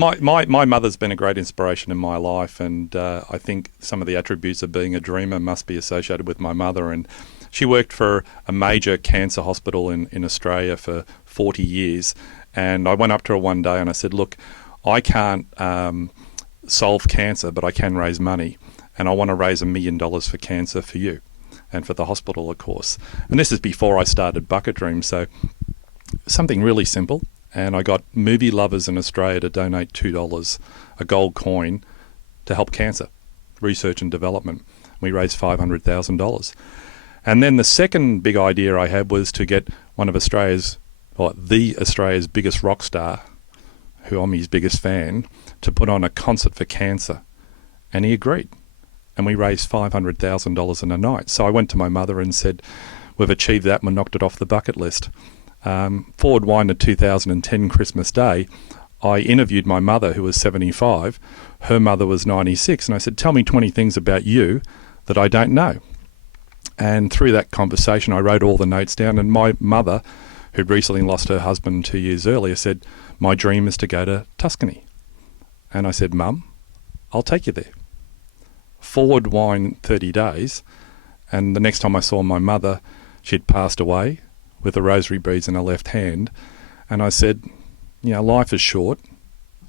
My mother's been a great inspiration in my life, and I think some of the attributes of being a dreamer must be associated with my mother. And she worked for a major cancer hospital in Australia for 40 years. And I went up to her one day and I said, look, I can't solve cancer, but I can raise money. And I want to raise $1 million for cancer for you and for the hospital, of course. And this is before I started Bucket Dream. So something really simple. And I got movie lovers in Australia to donate $2, a gold coin, to help cancer research and development. We raised $500,000. And then the second big idea I had was to get one of Australia's biggest rock star, who I'm his biggest fan, to put on a concert for cancer. And he agreed. And we raised $500,000 in a night. So I went to my mother and said, we've achieved that and we knocked it off the bucket list. Forward wind to 2010 Christmas Day, I interviewed my mother, who was 75. Her mother was 96. And I said, tell me 20 things about you that I don't know. And through that conversation, I wrote all the notes down. And my mother, who'd recently lost her husband 2 years earlier, said, my dream is to go to Tuscany. And I said, Mum, I'll take you there. Forward wind 30 days. And the next time I saw my mother, she'd passed away with the rosary beads in her left hand. And I said, life is short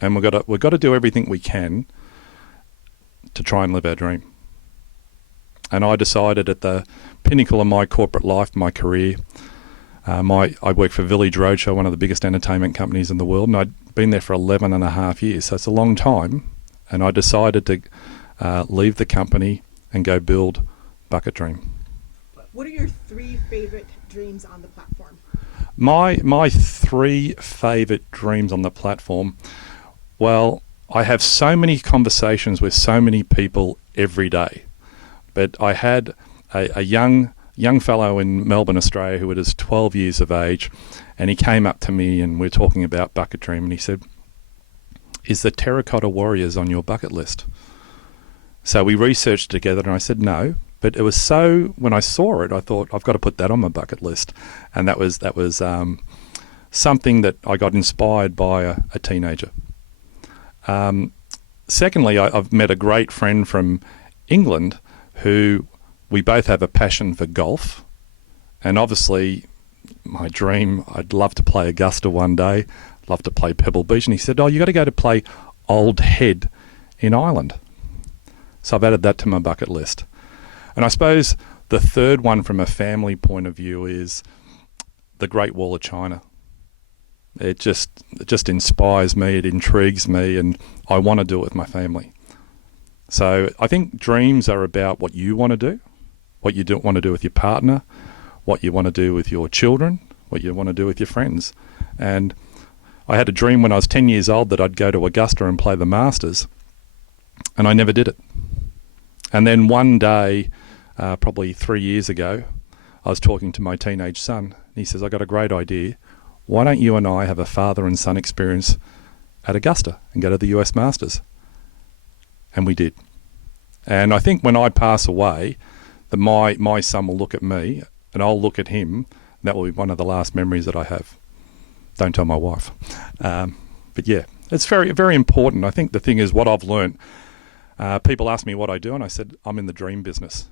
and we've got to do everything we can to try and live our dream. And I decided at the pinnacle of my corporate life, my career, I worked for Village Roadshow, one of the biggest entertainment companies in the world, and I'd been there for 11 and a half years, so it's a long time. And I decided to leave the company and go build Bucket Dream. What are your 3 favorite dreams on the platform? My 3 favourite dreams on the platform, well, I have so many conversations with so many people every day. But I had a young fellow in Melbourne, Australia, who was 12 years of age, and he came up to me and we were talking about Bucket Dream, and he said, is the Terracotta Warriors on your bucket list? So we researched together and I said no. But it was so, when I saw it, I thought, I've got to put that on my bucket list. And that was something that I got inspired by a teenager. Secondly, I've met a great friend from England who we both have a passion for golf. And obviously, my dream, I'd love to play Augusta one day, love to play Pebble Beach. And he said, you got to go to play Old Head in Ireland. So I've added that to my bucket list. And I suppose the third one from a family point of view is the Great Wall of China. It just inspires me, it intrigues me, and I want to do it with my family. So I think dreams are about what you want to do, what you want to do with your partner, what you want to do with your children, what you want to do with your friends. And I had a dream when I was 10 years old that I'd go to Augusta and play the Masters, and I never did it. And then one day, probably 3 years ago, I was talking to my teenage son. And he says, I got a great idea. Why don't you and I have a father and son experience at Augusta and go to the US Masters? And we did. And I think when I pass away, that my son will look at me and I'll look at him. And that will be one of the last memories that I have. Don't tell my wife. But yeah, it's very, very important. I think the thing is what I've learned. People ask me what I do, and I said, I'm in the dream business.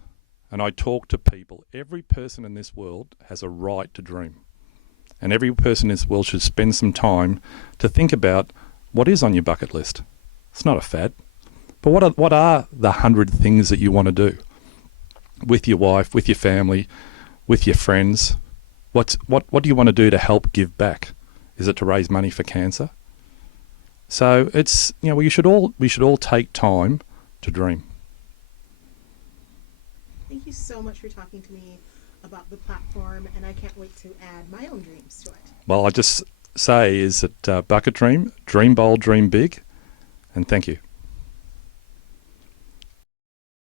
And I talk to people. Every person in this world has a right to dream. And every person in this world should spend some time to think about what is on your bucket list. It's not a fad. But what are the 100 things that you want to do with your wife, with your family, with your friends? What do you want to do to help give back? Is it to raise money for cancer? So it's, we should all take time to dream. Thank you so much for talking to me about the platform, and I can't wait to add my own dreams to it. Well, I just say is that Bucket Dream, dream bold, dream big, and thank you.